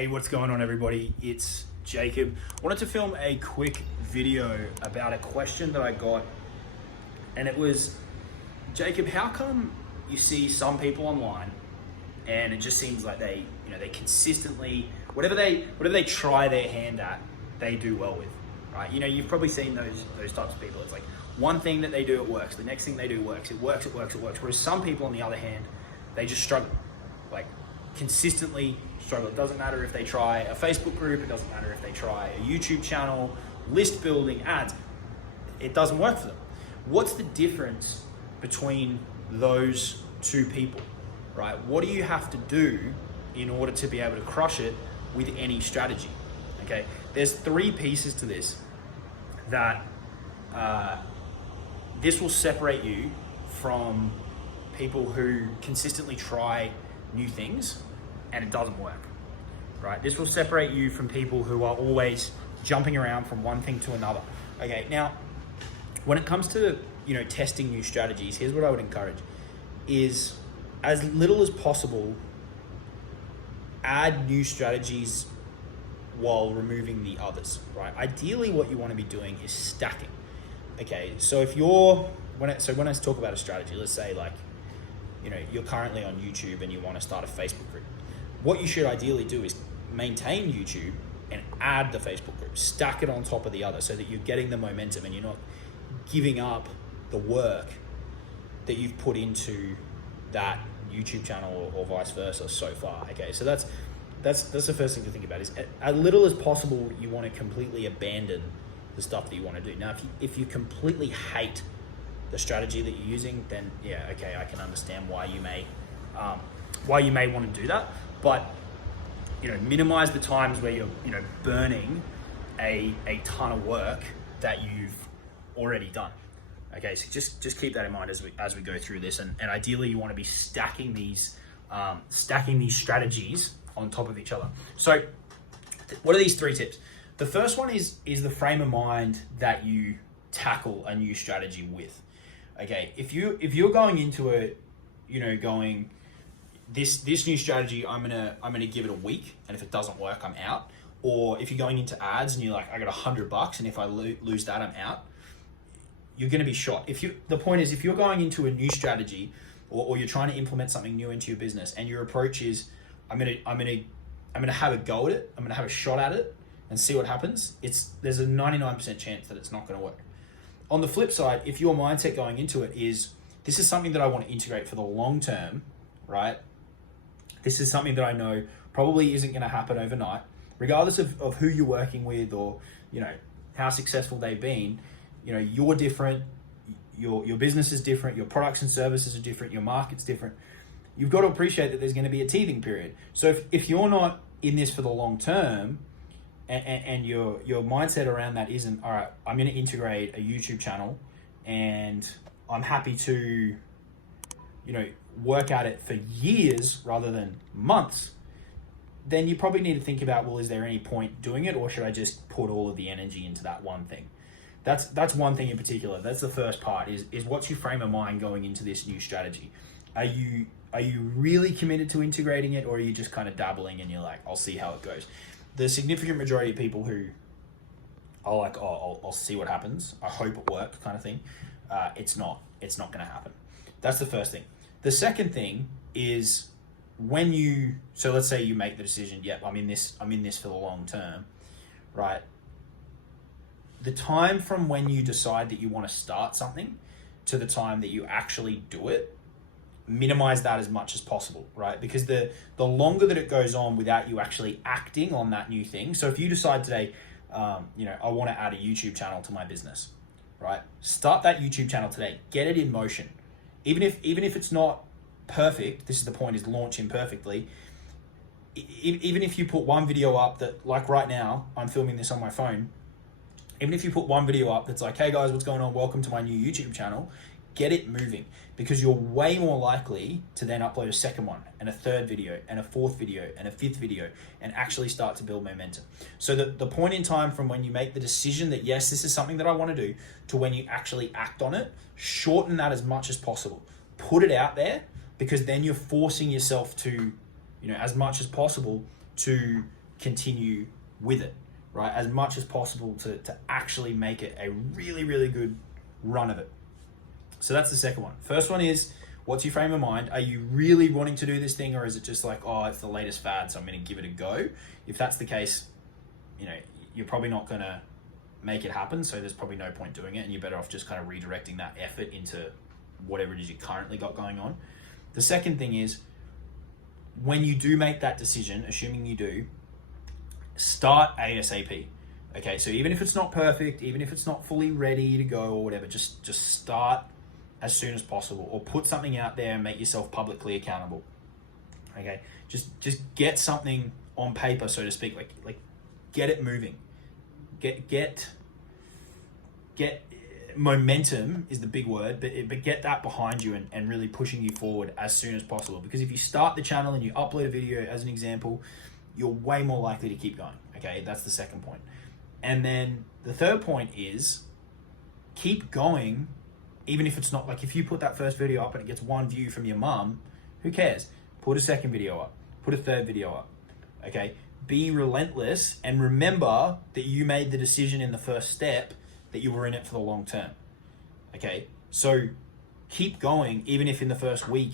Hey, what's going on, everybody? It's Jacob. I wanted to film a quick video about a question that I got, and it was, Jacob, how come you see some people online and it just seems like they consistently, whatever they try their hand at, they do well with, right? You've probably seen those types of people. It's like one thing that they do, it works. The next thing they do works. It works. Whereas some people, on the other hand, they just struggle, like consistently struggle. It doesn't matter if they try a Facebook group. It doesn't matter if they try a YouTube channel, list building, ads. It doesn't work for them. What's the difference between those two people, right? What do you have to do in order to be able to crush it with any strategy? Okay, there's three pieces to this that this will separate you from people who consistently try new things and it doesn't work, right? This will separate you from people who are always jumping around from one thing to another. Okay, now when it comes to testing new strategies, here's what I would encourage: is as little as possible, add new strategies while removing the others, right? Ideally, what you want to be doing is stacking. Okay, so when I talk about a strategy, let's say you're currently on YouTube and you want to start a Facebook group. What you should ideally do is maintain YouTube and add the Facebook group, stack it on top of the other so that you're getting the momentum and you're not giving up the work that you've put into that YouTube channel or vice versa so far. Okay, so that's the first thing to think about, is as little as possible you want to completely abandon the stuff that you want to do. Now, if you completely hate the strategy that you're using, then yeah, okay, I can understand why you may want to do that. But minimize the times where you're burning a ton of work that you've already done. Okay, so just keep that in mind as we go through this, and ideally you want to be stacking these strategies on top of each other. So what are these three tips? The first one is the frame of mind that you tackle a new strategy with. Okay, if you're going into it, going this new strategy, I'm gonna give it a week, and if it doesn't work, I'm out. Or if you're going into ads and you're like, I got $100, and if I lose that, I'm out. You're going to be shot. The point is, if you're going into a new strategy or you're trying to implement something new into your business, and your approach is, I'm gonna have a go at it, I'm gonna have a shot at it and see what happens, there's a 99% chance that it's not going to work. On the flip side, if your mindset going into it is, this is something that I want to integrate for the long term, right? This is something that I know probably isn't going to happen overnight, regardless of who you're working with or how successful they've been. You're different, your business is different, your products and services are different, your market's different. You've got to appreciate that there's going to be a teething period. So if you're not in this for the long term, and your mindset around that isn't, all right, I'm going to integrate a YouTube channel and I'm happy to work at it for years rather than months, then you probably need to think about, well, is there any point doing it, or should I just put all of the energy into that one thing? That's one thing in particular. That's the first part, is what's your frame of mind going into this new strategy? Are you really committed to integrating it, or are you just kind of dabbling and you're like, I'll see how it goes? The significant majority of people who are like, oh, I'll see what happens, I hope it works kind of thing, it's not going to happen. That's the first thing. The second thing is, so let's say you make the decision, yep, I'm in this for the long term, right? The time from when you decide that you want to start something to the time that you actually do it, minimize that as much as possible, right? Because the longer that it goes on without you actually acting on that new thing. So if you decide today, I want to add a YouTube channel to my business, right? Start that YouTube channel today. Get it in motion. Even if it's not perfect, this is the point, is launch imperfectly. Even if you put one video up that, like right now, I'm filming this on my phone. Even if you put one video up that's like, hey guys, what's going on? Welcome to my new YouTube channel. Get it moving, because you're way more likely to then upload a second one and a third video and a fourth video and a fifth video and actually start to build momentum. So the point in time from when you make the decision that, yes, this is something that I want to do, to when you actually act on it, shorten that as much as possible. Put it out there, because then you're forcing yourself to, as much as possible to continue with it, right? As much as possible to actually make it a really, really good run of it. So that's the second one. First one is, what's your frame of mind? Are you really wanting to do this thing, or is it just like, oh, it's the latest fad, so I'm going to give it a go? If that's the case, you're probably not going to make it happen, so there's probably no point doing it, and you're better off just kind of redirecting that effort into whatever it is you currently got going on. The second thing is, when you do make that decision, assuming you do, start ASAP. Okay, so even if it's not perfect, even if it's not fully ready to go or whatever, just start as soon as possible, or put something out there and make yourself publicly accountable. Okay, just get something on paper, so to speak, like get it moving. Get momentum is the big word, but get that behind you and really pushing you forward as soon as possible. Because if you start the channel and you upload a video, as an example, you're way more likely to keep going. Okay, that's the second point. And then the third point is, keep going, even if it's not, like, if you put that first video up and it gets 1 view from your mum, who cares? Put a second video up, put a third video up. Okay, be relentless, and remember that you made the decision in the first step that you were in it for the long term. Okay, so keep going, even if in the first week,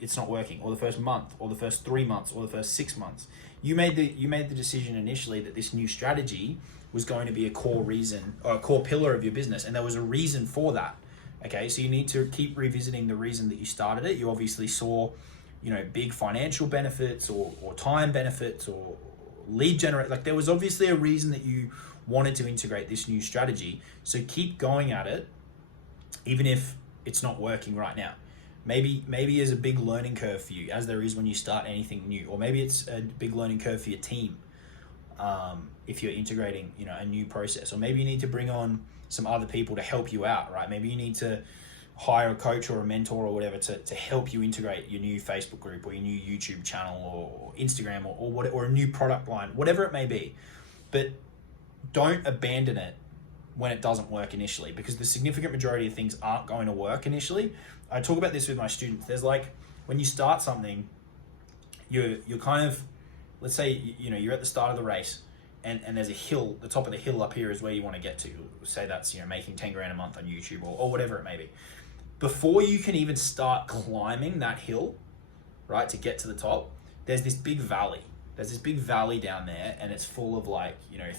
it's not working, or the first month, or the first 3 months, or the first 6 months. You made the decision initially that this new strategy was going to be a core reason, or a core pillar of your business, and there was a reason for that. Okay, so you need to keep revisiting the reason that you started it. You obviously saw, big financial benefits, or time benefits, or lead generate. Like, there was obviously a reason that you wanted to integrate this new strategy. So keep going at it, even if it's not working right now. Maybe there's a big learning curve for you, as there is when you start anything new, or maybe it's a big learning curve for your team. If you're integrating, a new process, or maybe you need to bring on some other people to help you out, right? Maybe you need to hire a coach or a mentor or whatever to help you integrate your new Facebook group, or your new YouTube channel, or Instagram, or a new product line, whatever it may be. But don't abandon it when it doesn't work initially, because the significant majority of things aren't going to work initially. I talk about this with my students. There's when you start something, you're kind of, let's say, you're at the start of the race, and there's a hill. The top of the hill up here is where you want to get to. Say that's, making 10 grand a month on YouTube, or whatever it may be. Before you can even start climbing that hill, right, to get to the top, there's this big valley. There's this big valley down there, and it's full of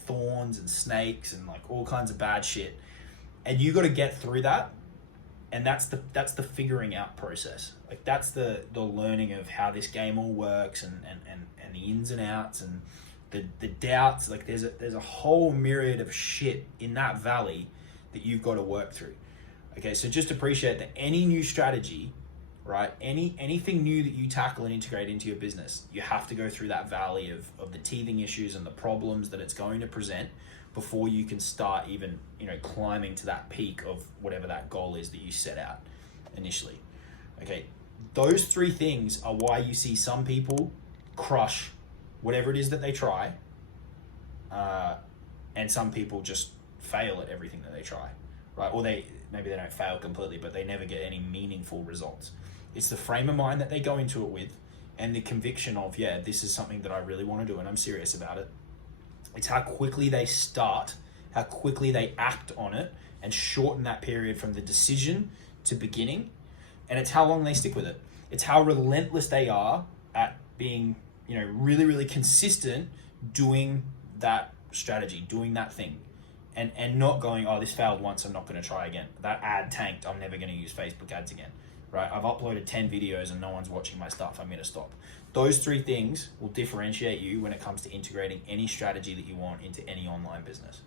thorns and snakes and all kinds of bad shit. And you got to get through that. And that's the figuring out process. That's the learning of how this game all works, and the ins and outs, and the doubts. There's a whole myriad of shit in that valley that you've got to work through. Okay, so just appreciate that any new strategy, right? Anything new that you tackle and integrate into your business, you have to go through that valley of the teething issues and the problems that it's going to present before you can start even, climbing to that peak of whatever that goal is that you set out initially. Okay, those 3 things are why you see some people crush whatever it is that they try, and some people just fail at everything that they try, right? Or maybe they don't fail completely, but they never get any meaningful results. It's the frame of mind that they go into it with, and the conviction of, yeah, this is something that I really want to do and I'm serious about it. It's how quickly they start, how quickly they act on it, and shorten that period from the decision to beginning. And it's how long they stick with it. It's how relentless they are at being, really, really consistent doing that strategy, doing that thing. And not going, oh, this failed once, I'm not going to try again. That ad tanked, I'm never going to use Facebook ads again, right? I've uploaded 10 videos and no one's watching my stuff, I'm going to stop. Those 3 things will differentiate you when it comes to integrating any strategy that you want into any online business.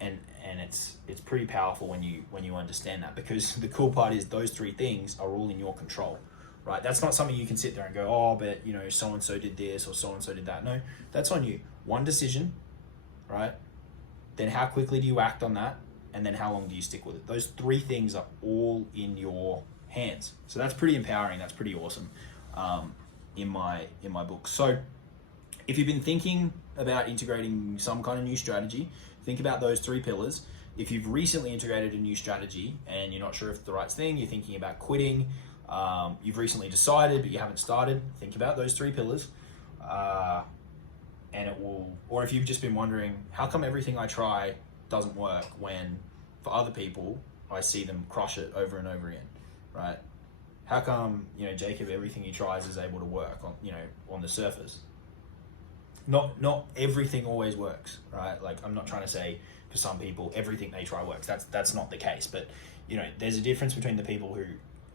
And it's pretty powerful when you understand that, because the cool part is those 3 things are all in your control, right? That's not something you can sit there and go, oh, but so-and-so did this or so-and-so did that. No, that's on you. One decision, right? Then how quickly do you act on that? And then how long do you stick with it? Those 3 things are all in your hands. So that's pretty empowering. That's pretty awesome in my book. So if you've been thinking about integrating some kind of new strategy, think about those 3 pillars. If you've recently integrated a new strategy and you're not sure if it's the right thing, you're thinking about quitting, you've recently decided but you haven't started, think about those 3 pillars. Or if you've just been wondering, how come everything I try doesn't work when for other people, I see them crush it over and over again, right? How come, Jacob, everything he tries is able to work on the surface? Not everything always works, right? Like, I'm not trying to say for some people everything they try works. That's not the case. But there's a difference between the people who,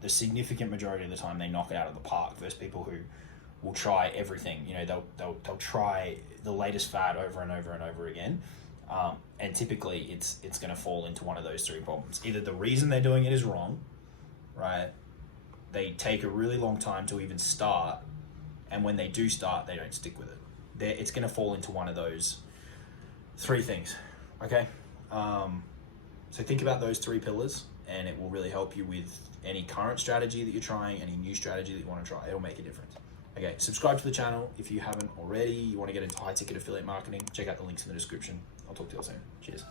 the significant majority of the time, they knock it out of the park versus people who will try everything. They'll try the latest fad over and over and over again, and typically it's going to fall into one of those three problems. Either the reason they're doing it is wrong, right? They take a really long time to even start, and when they do start, they don't stick with it. It's going to fall into one of those three things. Okay, so think about those three pillars, and it will really help you with any current strategy that you're trying, any new strategy that you want to try. It'll make a difference. Okay, subscribe to the channel if you haven't already. You want to get into high ticket affiliate marketing, check out the links in the description. I'll talk to you all soon. Cheers.